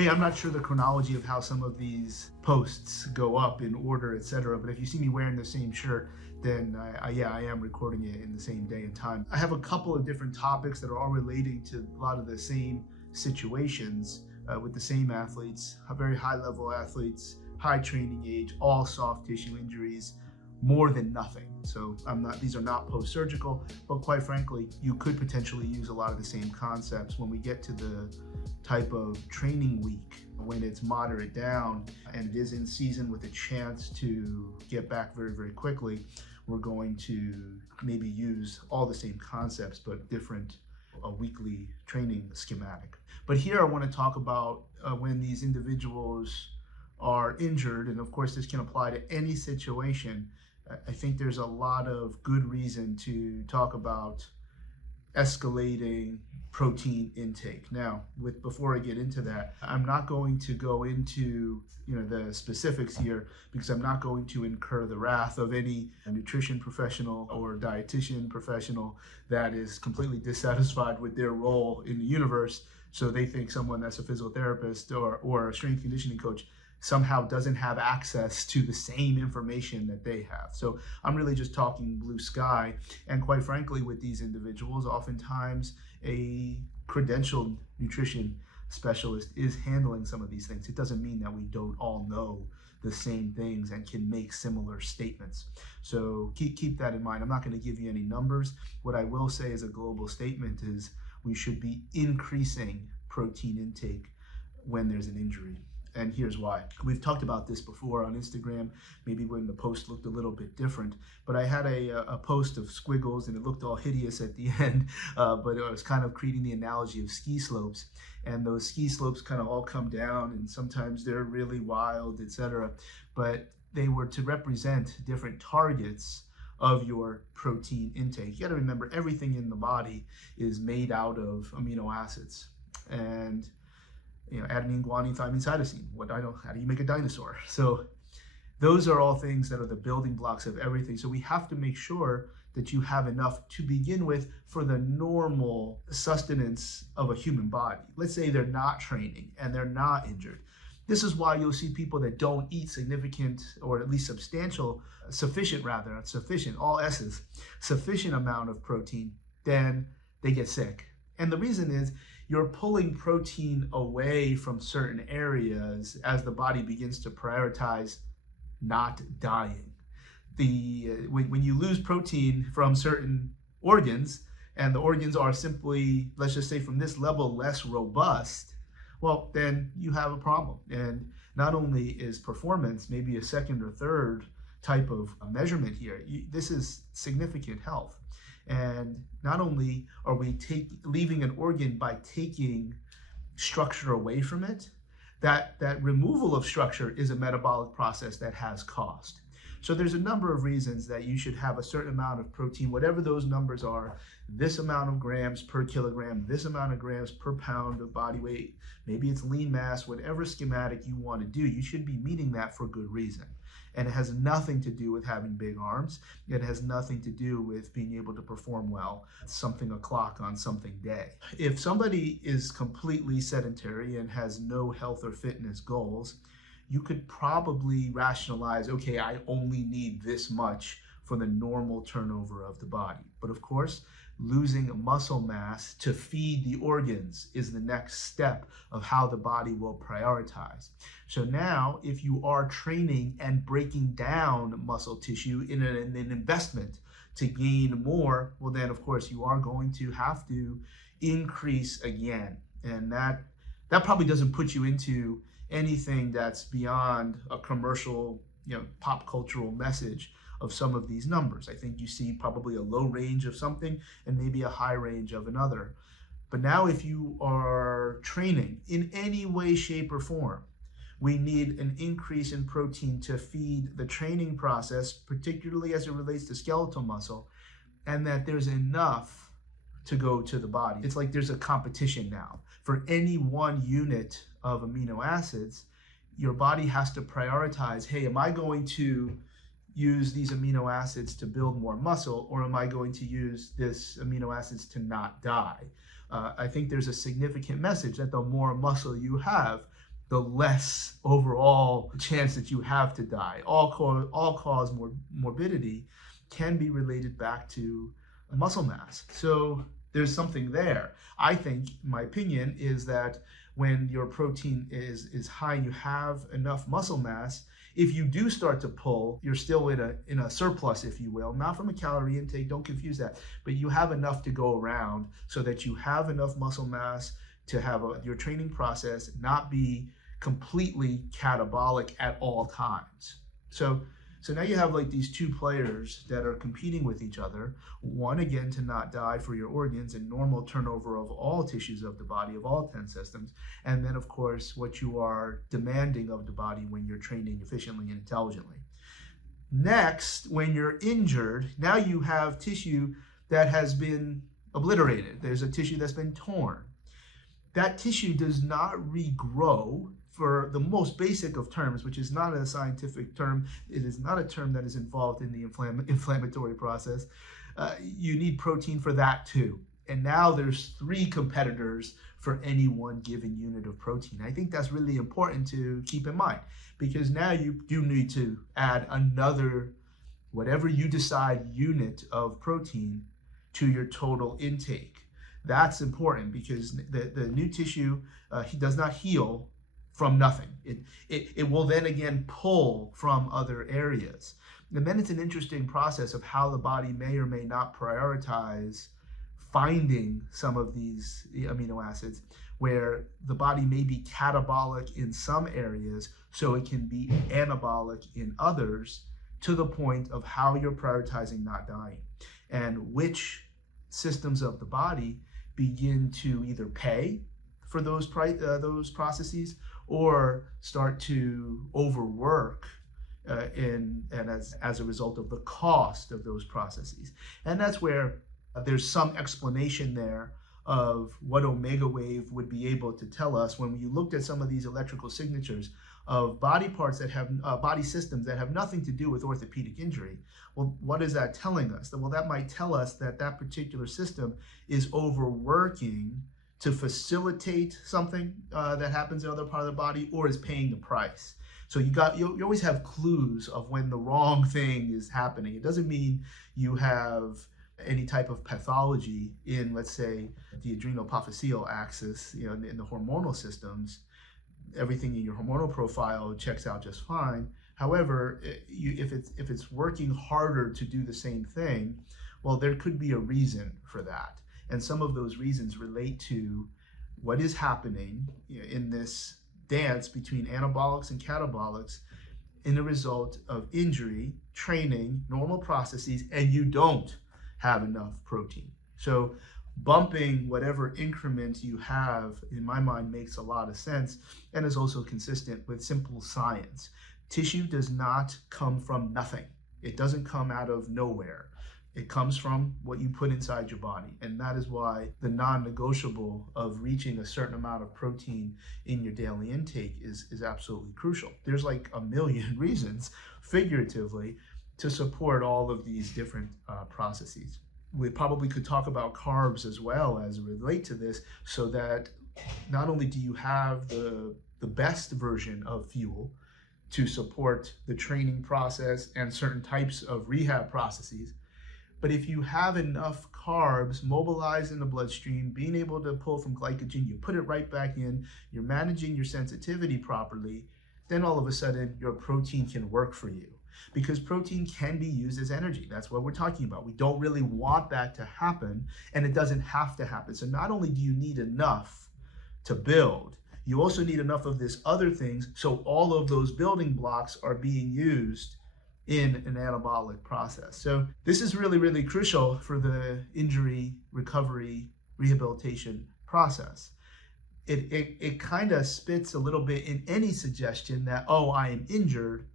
Hey, I'm not sure the chronology of how some of these posts go up in order, etc. But if you see me wearing the same shirt, then I am recording it in the same day and time. I have a couple of different topics that are all relating to a lot of the same situations with the same athletes, very high level athletes, high training age, all soft tissue injuries, more than nothing. So these are not post-surgical, but quite frankly, you could potentially use a lot of the same concepts when we get to the type of training week when it's moderate down and it is in season with a chance to get back very, very quickly. We're going to maybe use all the same concepts, but different weekly training schematic. But here I want to talk about when these individuals are injured, and of course this can apply to any situation. I think there's a lot of good reason to talk about escalating protein intake. Now, before I get into that, I'm not going to go into the specifics here because I'm not going to incur the wrath of any nutrition professional or dietitian professional that is completely dissatisfied with their role in the universe. So they think someone that's a physical therapist or a strength conditioning coach somehow doesn't have access to the same information that they have. So I'm really just talking blue sky. And quite frankly, with these individuals, oftentimes a credentialed nutrition specialist is handling some of these things. It doesn't mean that we don't all know the same things and can make similar statements. So keep that in mind. I'm not going to give you any numbers. What I will say as a global statement is we should be increasing protein intake when there's an injury. And here's why. We've talked about this before on Instagram, maybe when the post looked a little bit different, but I had a post of squiggles and it looked all hideous at the end, but I was kind of creating the analogy of ski slopes, and those ski slopes kind of all come down and sometimes they're really wild, etc. But they were to represent different targets of your protein intake. You got to remember, everything in the body is made out of amino acids, and adenine, guanine, thymine, cytosine. How do you make a dinosaur? So those are all things that are the building blocks of everything. So we have to make sure that you have enough to begin with for the normal sustenance of a human body. Let's say they're not training and they're not injured. This is why you'll see people that don't eat significant, or at least sufficient, all S's, sufficient amount of protein, then they get sick. And the reason is you're pulling protein away from certain areas as the body begins to prioritize not dying. When you lose protein from certain organs, and the organs are simply, let's just say from this level, less robust, well, then you have a problem. And not only is performance maybe a second or third type of measurement here, this is significant health. And not only are we leaving an organ by taking structure away from it, that removal of structure is a metabolic process that has cost. So there's a number of reasons that you should have a certain amount of protein, whatever those numbers are, this amount of grams per kilogram, this amount of grams per pound of body weight, maybe it's lean mass, whatever schematic you want to do, you should be meeting that for good reason. And it has nothing to do with having big arms. It has nothing to do with being able to perform well, something o'clock on something day. If somebody is completely sedentary and has no health or fitness goals, you could probably rationalize, okay, I only need this much for the normal turnover of the body. But of course, losing muscle mass to feed the organs is the next step of how the body will prioritize. So now, if you are training and breaking down muscle tissue in an investment to gain more, well then of course you are going to have to increase again. And that probably doesn't put you into anything that's beyond a commercial, pop cultural message of some of these numbers. I think you see probably a low range of something and maybe a high range of another. But now if you are training in any way, shape, or form, we need an increase in protein to feed the training process, particularly as it relates to skeletal muscle, and that there's enough to go to the body. It's like there's a competition now. For any one unit of amino acids, your body has to prioritize, hey, am I going to use these amino acids to build more muscle, or am I going to use this amino acids to not die? I think there's a significant message that the more muscle you have, the less overall chance that you have to die. All cause morbidity can be related back to muscle mass. So there's something there. I think, my opinion, is that when your protein is high, you have enough muscle mass. If you do start to pull, you're still in a surplus, if you will, not from a calorie intake, don't confuse that, but you have enough to go around so that you have enough muscle mass to have your training process not be completely catabolic at all times. So now you have like these two players that are competing with each other. One, again, to not die for your organs and normal turnover of all tissues of the body, of all 10 systems. And then, of course, what you are demanding of the body when you're training efficiently and intelligently. Next, when you're injured, now you have tissue that has been obliterated. There's a tissue that's been torn. That tissue does not regrow. For the most basic of terms, which is not a scientific term, it is not a term that is involved in the inflammatory process, you need protein for that too. And now there's 3 competitors for any one given unit of protein. I think that's really important to keep in mind, because now you do need to add another, whatever you decide, unit of protein to your total intake. That's important because the new tissue does not heal from nothing. It will then again pull from other areas. And then it's an interesting process of how the body may or may not prioritize finding some of these amino acids, where the body may be catabolic in some areas so it can be anabolic in others, to the point of how you're prioritizing not dying, and which systems of the body begin to either pay for those processes or start to overwork as a result of the cost of those processes. And that's where there's some explanation there of what omega wave would be able to tell us when you looked at some of these electrical signatures of body parts that have body systems that have nothing to do with orthopedic injury. Well, what is that telling us? Well, that might tell us that that particular system is overworking to facilitate something that happens in another part of the body, or is paying the price. So you always have clues of when the wrong thing is happening. It doesn't mean you have any type of pathology in, let's say, the adrenal-hypophyseal axis, in the hormonal systems. Everything in your hormonal profile checks out just fine. However, if it's working harder to do the same thing, well, there could be a reason for that. And some of those reasons relate to what is happening in this dance between anabolics and catabolics in the result of injury, training, normal processes, and you don't have enough protein. So bumping whatever increment you have, in my mind, makes a lot of sense and is also consistent with simple science. Tissue does not come from nothing. It doesn't come out of nowhere. It comes from what you put inside your body. And that is why the non-negotiable of reaching a certain amount of protein in your daily intake is absolutely crucial. There's like a million reasons, figuratively, to support all of these different processes. We probably could talk about carbs as well as relate to this, so that not only do you have the best version of fuel to support the training process and certain types of rehab processes, but if you have enough carbs mobilized in the bloodstream, being able to pull from glycogen, you put it right back in, you're managing your sensitivity properly, then all of a sudden your protein can work for you. Because protein can be used as energy. That's what we're talking about. We don't really want that to happen, and it doesn't have to happen. So not only do you need enough to build, you also need enough of this other things, so all of those building blocks are being used in an anabolic process. So this is really, really crucial for the injury recovery rehabilitation process. It kind of spits a little bit in any suggestion that, oh, I am injured,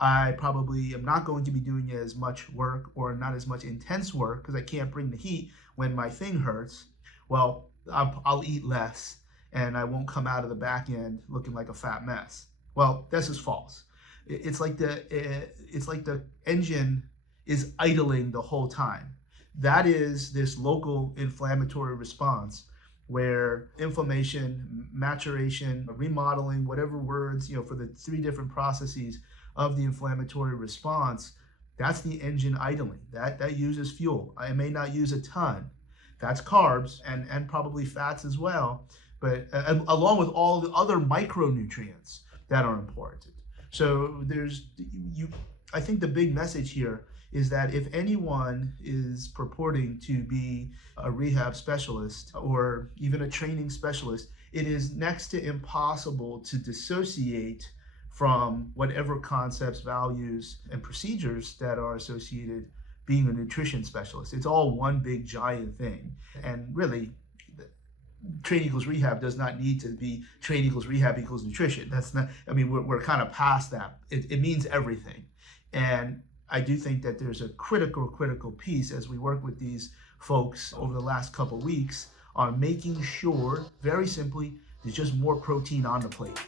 I probably am not going to be doing as much work or not as much intense work because I can't bring the heat when my thing hurts. Well, I'll eat less and I won't come out of the back end looking like a fat mess. Well, this is false. It's like the engine is idling the whole time. That is this local inflammatory response where inflammation, maturation, remodeling, whatever words, for the three different processes of the inflammatory response, that's the engine idling. That uses fuel. I may not use a ton. That's carbs and probably fats as well, but along with all the other micronutrients that are important. So I think the big message here is that if anyone is purporting to be a rehab specialist or even a training specialist, it is next to impossible to dissociate from whatever concepts, values, and procedures that are associated being a nutrition specialist. It's all one big giant thing. And really, train equals rehab does not need to be train equals rehab equals nutrition. That's not, we're kind of past that. It means everything. And I do think that there's a critical piece as we work with these folks over the last couple of weeks on making sure, very simply, there's just more protein on the plate.